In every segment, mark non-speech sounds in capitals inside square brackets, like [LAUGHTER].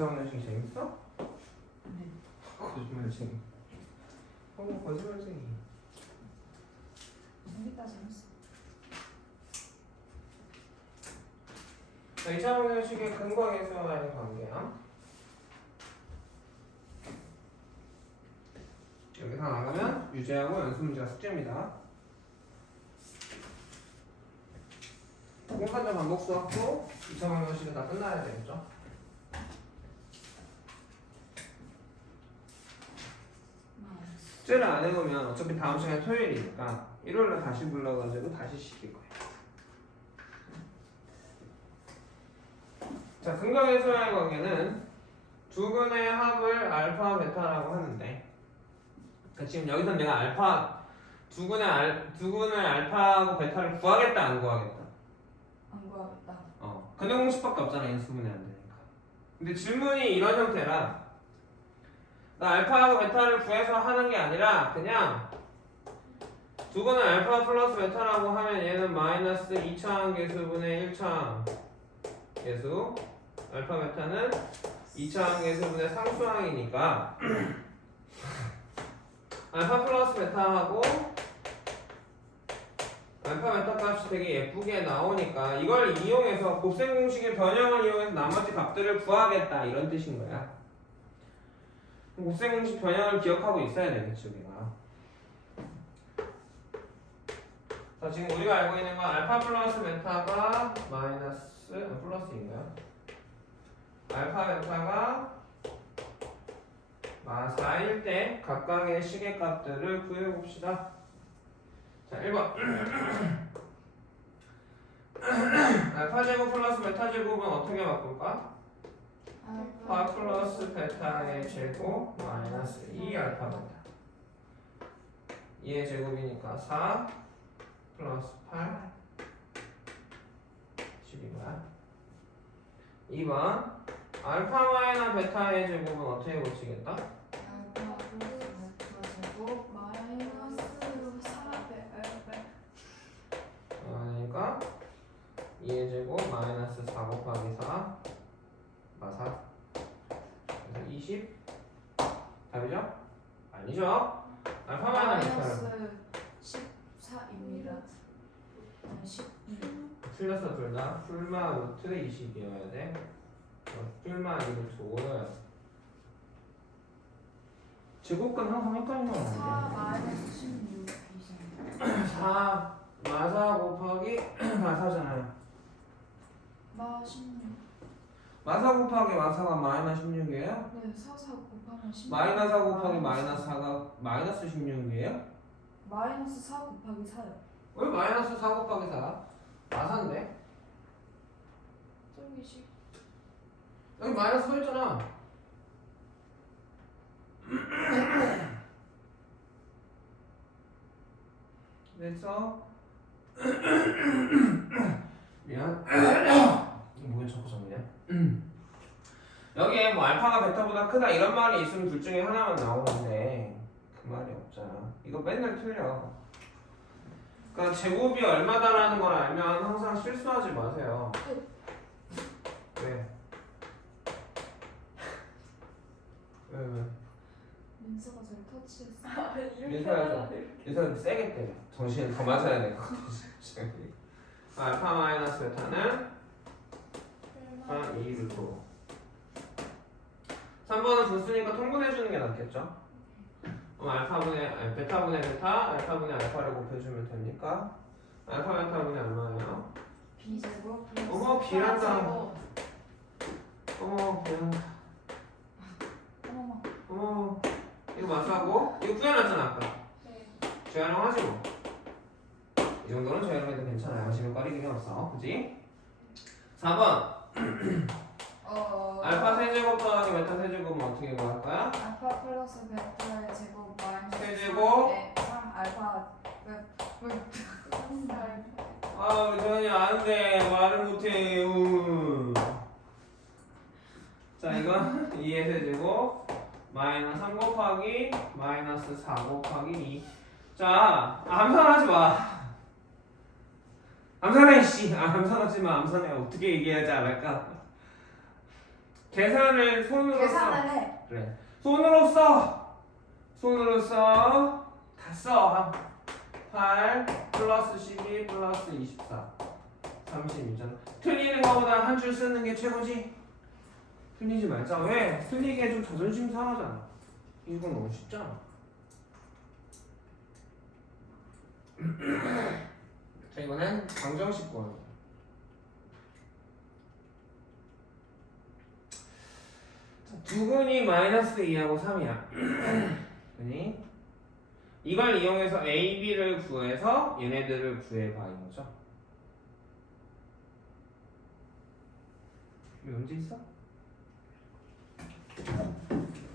이차원 형식이 재밌어? 네. 거짓말쟁이. 어 거짓말쟁이. 재밌다 재밌어. 자, 이차원 형식의 근거에서와의 관계야. 여기서 나가면 유제하고 연습 문제가 숙제입니다. 공간적 반복 수학도 2차원 형식이 다 끝나야 되겠죠? 숙제를 안 해놓으면 어차피 다음 시간 토요일이니까 일요일에 다시 불러가지고 다시 시킬 거예요. 자, 근거에서의 관계는 두 근의 합을 알파, 베타라고 하는데 그러니까 지금 여기서 내가 알파 두 근의 알, 두 근의 알파하고 베타를 구하겠다 안 구하겠다. 안 구하겠다. 어, 근데 공식밖에 없잖아 인수분해 안 되니까. 근데 질문이 이런 형태라 나 알파하고 베타를 구해서 하는 게 아니라 그냥 두 근은 알파 플러스 베타라고 하면 얘는 마이너스 2차항 계수분의 1차항 계수 알파 베타는 2차항 계수분의 상수항이니까 [CLEARS THROAT] 알파 플러스 베타하고 알파 베타 값이 되게 예쁘게 나오니까 이걸 이용해서 곱셈 공식의 변형을 이용해서 나머지 값들을 구하겠다 이런 뜻인 거야. 곱셈 공식 변형을 기억하고 있어야 되겠지 우리가. 자 지금 우리가 알고 있는 건 알파 플러스 베타가 마이너스 아, 플러스인가요? 알파 베타가 마 4일 때 각각의 시계값들을 구해 봅시다. 자 1번 [CLEARS THROAT] 알파 제곱 플러스 베타 제곱은 어떻게 바꿀까? 파 플러스 베타의 제곱 마이너스 2 알파 베타 2의 제곱이니까 4 플러스 8 10이고요 2번 알파 마이너 베타의 제곱은 어떻게 고치겠다? 알파 플러스 베타 제곱 마이너스 4배 그러니까 2의 제곱 마이너스 4 곱하기 4 마사 그래서 20 답이죠? 아니죠? 알파 마이너 베타를 마이너스 14입니다. 12. 틀렸어 둘 다 풀마 루트 20이어야 돼 어, 풀마 루트 5여야 제곱근 항상 헷갈리면 4 안 마이너스 16이잖아요. 돼. 4 마사 곱하기 [CLEARS THROAT] 마사잖아요 마 16. 마사 곱하기 마사가 마이너스 16이에요? 네, 4, 4 곱하면 16. 마이너스 4 곱하기 마이너스 4가 마이너스 16이에요? 마이너스 4 곱하기 4요. 왜 마이너스 4 곱하기 4? 마사인데? 저기 10. 여기 마이너스 써있잖아 그래서 [COUGHS] [COUGHS] 미안 [COUGHS] 뭐야 자꾸 적냐 여기에 뭐 알파가 베타보다 크다 이런 말이 있으면 둘 중에 하나만 나오는데 그 말이 없잖아. 이거 맨날 틀려. 그러니까 제곱이 얼마다라는 걸 알면 항상 실수하지 마세요. 왜? 왜 왜? 민서가 저를 터치했어. 민서야죠 민서는 세게 때려. 정신을 더 맞아야 될 것 같아 저기 알파 마이너스 베타는 한 2를 줘 3번은 분수니까 통분해주는 게 낫겠죠? 그럼 알파분의 아니, 베타분의 베타 알파분의 알파를 곱해주면 됩니까? 알파 베타분의 얼마예요? B 제곱 플러스 어머. 4 제곱. 어머 그냥 어머머. 어머 이거 마사고 이거 구해놨잖아 아까 네. 재활용하지 뭐. 이 정도는 재활용해도 괜찮아요. 지금 꺼리긴 없어. 그지? 4번. 어. [CLEARS THROAT] 알파 세제곱 더하기 베타 세제곱은 어떻게 구할 거야? 알파 플러스 베타의 제곱 마이너스 세제곱. 네, 3 알파 [LAUGHS] 베 베. 아, 전이 아는데 말을 못해. 우. 자, 이건 2의 [LAUGHS] 세제곱 마이너스 3 곱하기 마이너스 4 곱하기 2. 자, 암산하지 마. 암산해 씨. 아, 암산하지 마. 암산해. 어떻게 얘기하지 않을까? 계산을 손으로 써. 계산을 해. 그래. 손으로 써. 손으로 써. 다 써. 8 플러스 12 플러스 24. 36잖아. 틀리는 거보다 한 줄 쓰는 게 최고지. 틀리지 말자. 왜? 틀리게 좀 자존심 상하잖아. 이건 너무 쉽잖아. [CLEARS THROAT] [CLEARS THROAT] 자, 이거는 방정식 거예요. 두근이 마이너스 2하고 3이야. 그니 이걸 이용해서 A, B를 구해서 얘네들을 구해봐 이거죠. 이거 문제 있어?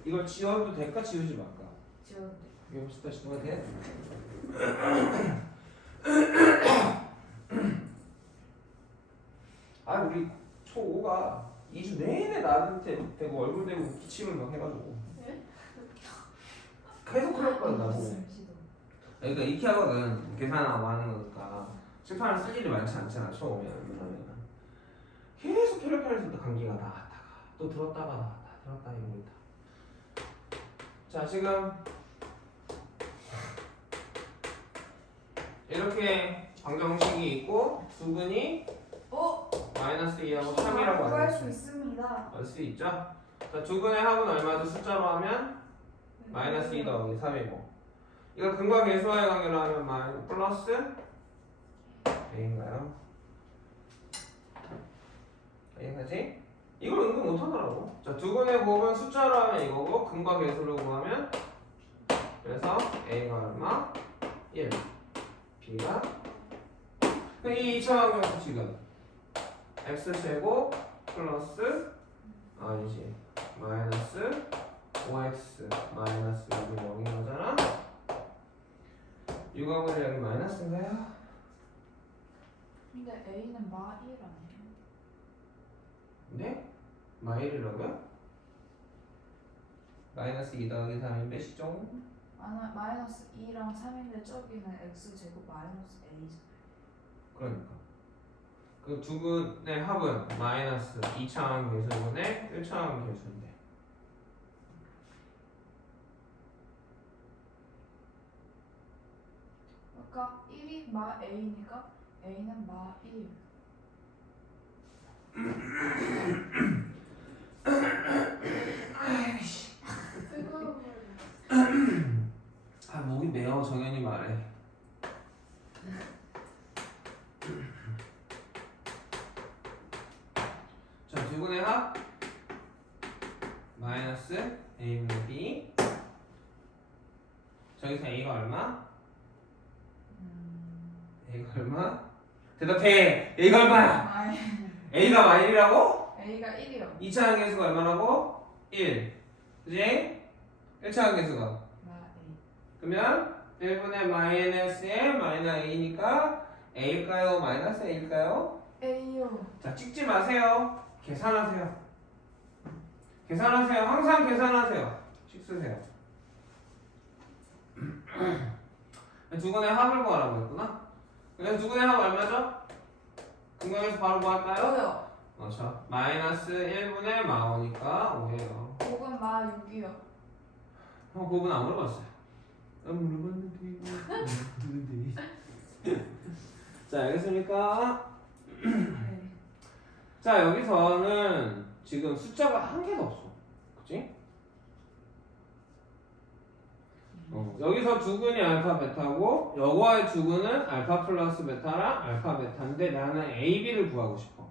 이걸 지워도 될까 지우지 말까? 지워도 돼. 이거 진짜 지워야 돼? [CLEARS THROAT] [CLEARS THROAT] 아 우리 초5가 2주 내내 나한테 대고 얼굴 대고 기침을 막 해가지고. 계속 그럴 거야 나보고 무슨 시도. 그러니까 이렇게 하거든 계산하고 하는 거니까 칠판을 쓸 일이 많지 않잖아 처음에 왜냐면 계속 혈액혈에서부터 감기가 나갔다가 또 들었다가 나갔다 들었다 이러고 있다. 자 지금 이렇게 방정식이 있고 두근이 어? 마이너스 2하고 3이라고 구할 알수 수 있습니다. 알수 있죠? 자 두근의 합은 얼마죠? 숫자로 하면 마이너스 2 더하기 3이고 이거 근과 계수와의 관계로 하면 마이 플러스 A인가요? A인가지? 이걸 은근 못하더라고 자 두근의 곱은 숫자로 하면 이거고 근과 계수로 구하면 그래서 A가 얼마? 1 B가 이 2차 방정식 지금 X제곱 플러스 아니지 마이너스 5x 마이너스 여기 0인 거잖아 6하고는 여기 마이너스인가요? 근데 A는 마1 아니에요? 네? 마일이라고요? 마이너스 2 더하기 3이 몇이죠? 아, 마이너스 2랑 3인데 저기는 x 제곱 마이너스 a잖아요. 그러니까 그 두 분의 합은 마이너스 2차항 계수분의 1차항 계수인데. 그러니까 1이 마 a니까 a는 마 1. 아 목이 매워 정연이 말해 분의 합 마이너스 a분의 b 저기서 a가 얼마? 음. a가 얼마? 대답해 a가 얼마야? a가 마일이라고? a가 1이요. 2차항 계수가 얼마라고? 1 그지? 1차항 계수가 마 a. 그러면 1분의 마이너스에 마이너스 a니까 a일까요? 마이너스 a일까요? a요. 자 찍지 마세요 계산하세요 계산하세요 항상 계산하세요 식 쓰세요 [CLEARS THROAT] 두 분의 합을 구하라고 했구나 그래서 두 분의 합 얼마죠? 근거에서 바로 뭐 할까요? 저요. 그렇죠 마이너스 1분의 마오니까 5예요 혹은 마 6이요. 형 그분 안 물어봤어요. 안 물어봤는데 물어봤는데. [LAUGHS] 자 알겠습니까? [CLEARS THROAT] 네. 자 여기서는 지금 숫자가 한 개도 없어. 그치? 어, 여기서 두근이 알파 베타고 여거의 두근은 알파 플러스 베타랑 알파 베타인데 나는 A, B를 구하고 싶어.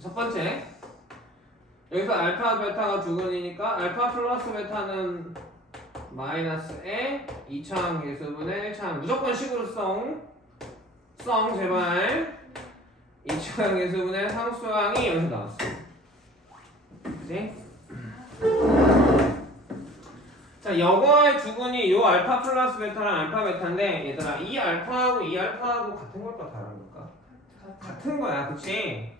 첫 번째 여기서 알파 베타가 두근이니까 알파 플러스 베타는 마이너스 에 2차항 계수분의 1차항 무조건 식으로 썽. 썽 제발 2차항 계수분의 상수항이 여기서 나왔어 그치? 자 여거의 두근이 요 알파 플러스 베타랑 알파 베타인데 얘들아 이 알파하고 이 알파하고 같은 걸까 다른 걸까? 같은. 거야, 그치?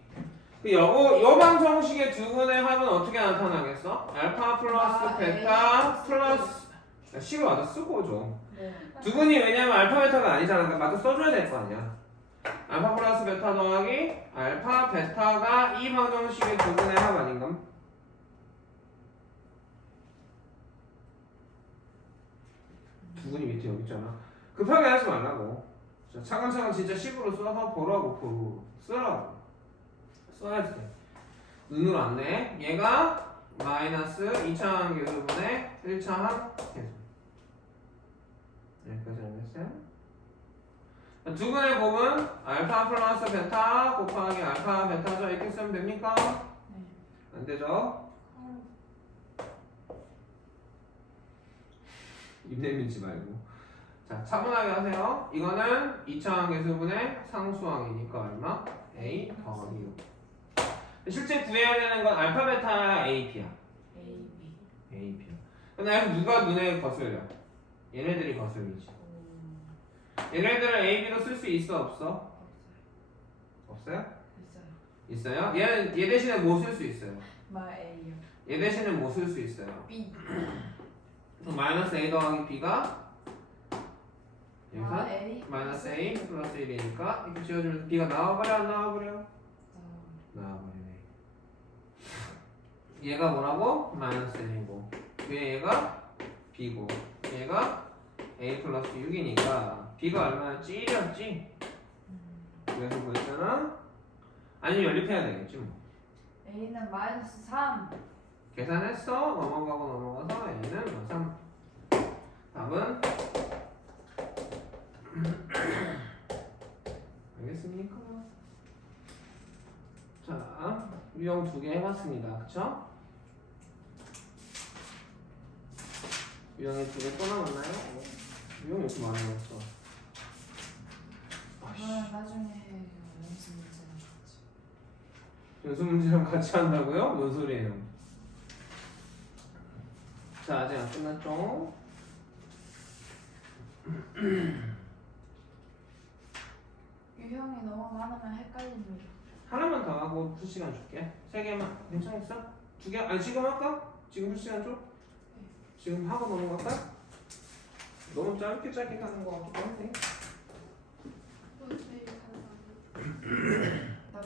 그 여고 여방 정식의 두 분의 합은 어떻게 나타나겠어? 알파 플러스 아, 베타 A. 플러스 식을 와서 쓰고 좀. 네. 두 분이 왜냐면 알파 베타가 아니잖아. 그러니까 마저 써줘야 될 거 아니야. 알파 플러스 베타 더하기 알파 베타가 이 방정식의 두 분의 합 아닌가? 두 분이 밑에 여기 있잖아. 급하게 하지 말라고. 자, 차근차근 진짜 10으로 써서 보라고 보고 쓰라고. 써야지 돼. 눈으로 안 내. 얘가 마이너스 2차항 계수분의 1차항 계수. 여기까지? 두 분의 곱은 알파 플러스 베타 곱하기 알파 베타죠. 이렇게 쓰면 됩니까? 네. 안 되죠? 입 내밀지 말고. 자, 차분하게 하세요. 이거는 2차항 계수분의 상수항이니까 얼마? A 더하기 6. 실제 구해야 되는 건 알파 베타 A, B야. A, B. A, B야. 근데 여기서 누가 눈에 거슬려? 얘네들이 거슬리지. 얘네들은 A, B로 쓸 수 있어 없어? 없어요. 있어요. 있어요? 얘는 얘 대신에 뭐 쓸 수 있어요? 마 A요. 얘 대신에 뭐 쓸 수 있어요? B. 그럼 마이너스 A 더하기 B가 여기서 마 A. 마이너스 A 플러스 1이니까 이렇게 지워주면 B가 나와버려 안 나와버려? 어, 나와버리네 얘가 뭐라고? 마이너스 A고 위에 얘가 B고 얘가 A 플러스 6이니까 B가 얼마였지? 1이었지? 그래서 보였잖아? 아니면 연립해야 되겠지 뭐 A는 마이너스 3. 계산했어? 넘어가고 넘어가서 A는 뭐3 답은 [CLEARS THROAT] 알겠습니까? 자, 유형 두 개 해봤습니다. 그쵸? 유형이 두 개 또 남았나요? 어, 유형이 이렇게 많아졌어. 아씨, 그거는 나중에 연습 문제는 같이. 연습 문제랑 같이 한다고요? 뭔 소리예요? 자, 아직 안 끝났죠? [CLEARS THROAT] 유형이 너무 많으면 헷갈립니다. 하나만 더 하고 풀 시간 줄게. 세 개만 괜찮겠어? 두 개? 아니 지금 할까? 지금 풀 시간 줘? 지금 하고 넘어갈까? 너무 짧게 짧게 가는 거 같기도 한데. 또? [LAUGHS]